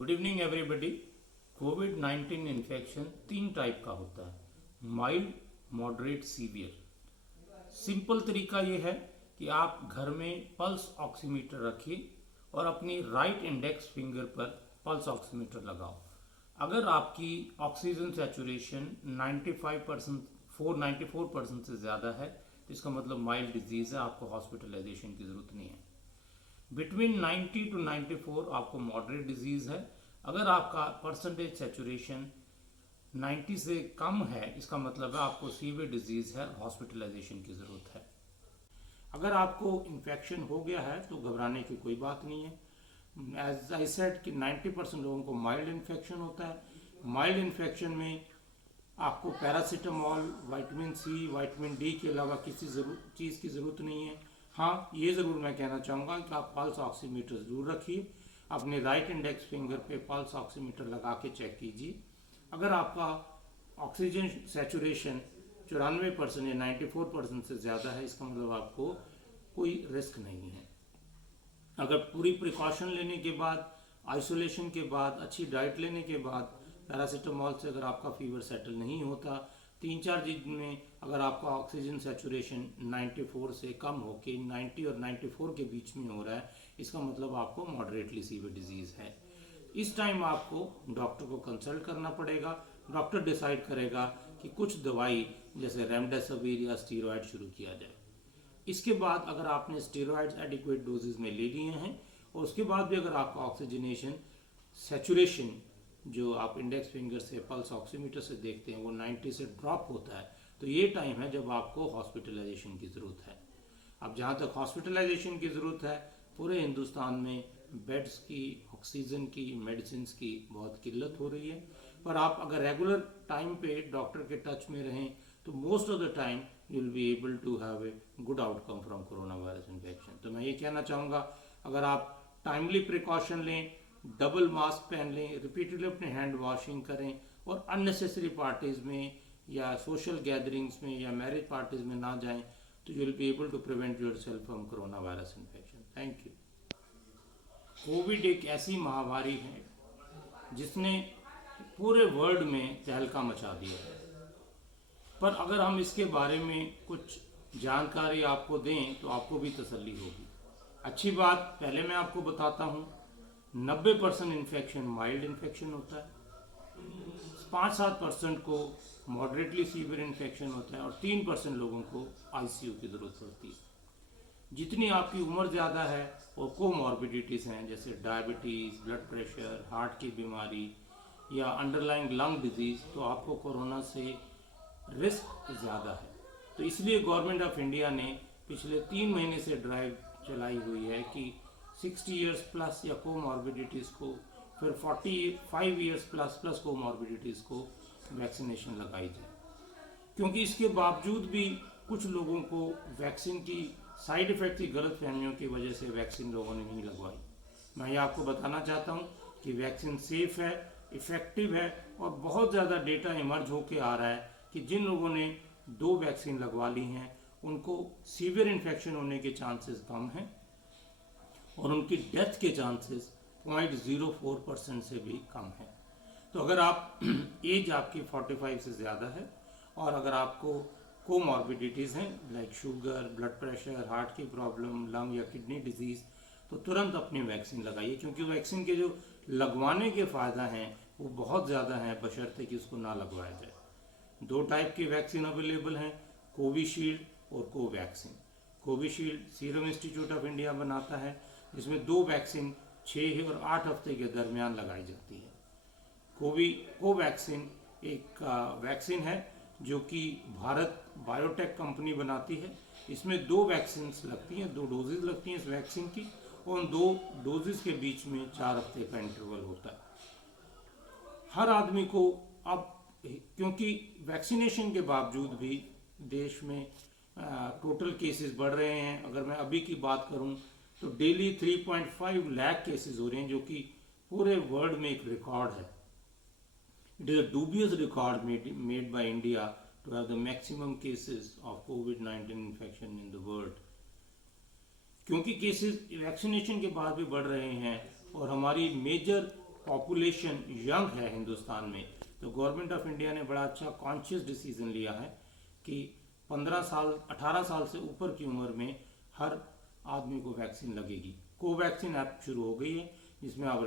Good evening everybody. Covid 19 infection तीन type का होता है, माइल्ड, मॉडरेट, सीवियर। सिंपल तरीका ये है कि आप घर में पल्स ऑक्सीमीटर रखिए और अपनी राइट इंडेक्स फिंगर पर पल्स ऑक्सीमीटर लगाओ। अगर आपकी ऑक्सीजन सैचुरेशन 95% 494% से ज़्यादा है तो इसका मतलब माइल्ड डिजीज़ है, आपको हॉस्पिटलाइजेशन की ज़रूरत नहीं है। बिटवीन 90 टू 94 आपको मॉडरेट डिजीज़ है। अगर आपका परसेंटेज सैचुरेशन 90 से कम है इसका मतलब है आपको सीवियर डिजीज़ है, हॉस्पिटलाइजेशन की ज़रूरत है। अगर आपको इन्फेक्शन हो गया है तो घबराने की कोई बात नहीं है। एज आई सेड कि 90% लोगों को माइल्ड इन्फेक्शन होता है। माइल्ड इन्फेक्शन में आपको paracetamol, vitamin C, vitamin D के अलावा किसी चीज़ की ज़रूरत नहीं है। हाँ, ये ज़रूर मैं कहना चाहूँगा कि आप पल्स ऑक्सीमीटर ज़रूर रखिए, अपने राइट इंडेक्स फिंगर पे पल्स ऑक्सीमीटर लगा के चेक कीजिए। अगर आपका ऑक्सीजन सैचुरेशन 94% या 94% से ज़्यादा है इसका मतलब आपको कोई रिस्क नहीं है। अगर पूरी प्रिकॉशन लेने के बाद, आइसोलेशन के बाद, अच्छी डाइट लेने के बाद, पैरासीटामोल से अगर आपका फीवर सेटल नहीं होता, 3-4 दिन में अगर आपका ऑक्सीजन सैचुरेशन 94 से कम हो के 90 और 94 के बीच में हो रहा है इसका मतलब आपको मॉडरेटली सीवियर डिजीज़ है। इस टाइम आपको डॉक्टर को कंसल्ट करना पड़ेगा। डॉक्टर डिसाइड करेगा कि कुछ दवाई जैसे रेमडेसिविर या स्टीरॉयड शुरू किया जाए। इसके बाद अगर आपने स्टेरॉइड्स एडिक्वेट डोजेज में ले लिए हैं और उसके बाद भी अगर आपका ऑक्सीजनेशन सैचुरेशन जो आप इंडेक्स फिंगर से पल्स ऑक्सीमीटर से देखते हैं वो 90 से ड्रॉप होता है तो ये टाइम है जब आपको हॉस्पिटलाइजेशन की ज़रूरत है। अब जहाँ तक हॉस्पिटलाइजेशन की ज़रूरत है, पूरे हिंदुस्तान में बेड्स की, ऑक्सीजन की, मेडिसिन की बहुत किल्लत हो रही है। पर आप अगर रेगुलर टाइम पे डॉक्टर के टच में रहें तो most of the time you will be able to have a good outcome from corona virus infection. तो मैं ये कहना चाहूँगा अगर आप टाइमली प्रिकॉशन लें, डबल मास्क पहन लें, रिपीटेडली अपने हैंड वॉशिंग करें और अननेसेसरी पार्टीज़ में या सोशल गैदरिंग्स में या मैरिज पार्टीज़ में ना जाएं तो you will be able to prevent yourself from corona virus infection. Thank you. Covid एक ऐसी महामारी है जिसने पूरे वर्ल्ड में तहलका मचा दिया है, पर अगर हम इसके बारे में कुछ जानकारी आपको दें तो आपको भी तसल्ली होगी। अच्छी बात पहले मैं आपको बताता हूँ, 90% इन्फेक्शन माइल्ड इन्फेक्शन होता है, 5-7% को मॉडरेटली सीवियर इन्फेक्शन होता है और 3% लोगों को आईसीयू की ज़रूरत पड़ती है। जितनी आपकी उम्र ज़्यादा है और कोमॉर्बिडिटीज़ हैं जैसे डायबिटीज़, ब्लड प्रेशर, हार्ट की बीमारी या अंडरलाइंग लंग डिजीज़, तो आपको कोरोना से रिस्क ज़्यादा है। तो इसलिए गवर्नमेंट ऑफ इंडिया ने पिछले 3 महीने से ड्राइव चलाई हुई है कि 60 इयर्स प्लस या कोमॉर्बिडिटीज़ को, फिर 45 इयर्स प्लस प्लस कोमॉर्बिडिटीज़ को वैक्सीनेशन लगाई जाए। क्योंकि इसके बावजूद भी कुछ लोगों को वैक्सीन की साइड इफ़ेक्ट की गलत फहमियों की वजह से वैक्सीन लोगों ने नहीं लगवाई। मैं ये आपको बताना चाहता हूँ कि वैक्सीन सेफ है, इफ़ेक्टिव है और बहुत ज़्यादा डेटा इमर्ज होके आ रहा है कि जिन लोगों ने 2 वैक्सीन लगवा ली हैं उनको सीवियर इन्फेक्शन होने के चांसेस कम हैं और उनकी डेथ के चांसेस 0.04% से भी कम है। तो अगर आप एज आपकी 45 से ज़्यादा है और अगर आपको कोमॉर्बिडिटीज़ हैं like sugar, blood pressure, heart की प्रॉब्लम, लंग या किडनी डिजीज़, तो तुरंत अपनी वैक्सीन लगाइए क्योंकि वैक्सीन के जो लगवाने के फ़ायदा हैं वो बहुत ज़्यादा हैं बशर्ते कि उसको ना लगवाया जाए। 2 टाइप की वैक्सीन अवेलेबल हैं, कोविशील्ड और Covaxin. Covishield serum institute of India बनाता है जिसमें 2 वैक्सीन 6 और 8 हफ्ते के दरमियान लगाई जाती है। कोवैक्सीन एक वैक्सीन है जो कि भारत बायोटेक कंपनी बनाती है। इसमें 2 वैक्सीन लगती हैं, 2 डोजेज लगती हैं इस वैक्सीन की और उन 2 डोजेज के बीच में 4 हफ्ते का इंटरवल होता है। हर आदमी को अब क्योंकि वैक्सीनेशन के बावजूद भी देश में टोटल केसेस बढ़ रहे हैं। अगर मैं अभी की बात करूं तो डेली 3.5 लाख केसेस हो रहे हैं जो कि पूरे वर्ल्ड में एक रिकॉर्ड है। It is a dubious record made by India to have the maximum cases of COVID-19 infection in the world. क्योंकि केसेस वैक्सीनेशन के बाद भी बढ़ रहे हैं और हमारी मेजर पॉपुलेशन यंग है हिंदुस्तान में, तो गवर्नमेंट ऑफ इंडिया ने बड़ा अच्छा कॉन्शियस डिसीजन लिया है कि 15 साल 18 साल से ऊपर की उम्र में हर आदमी को वैक्सीन लगेगी। कोवैक्सीन ऐप शुरू हो गई है जिसमें आप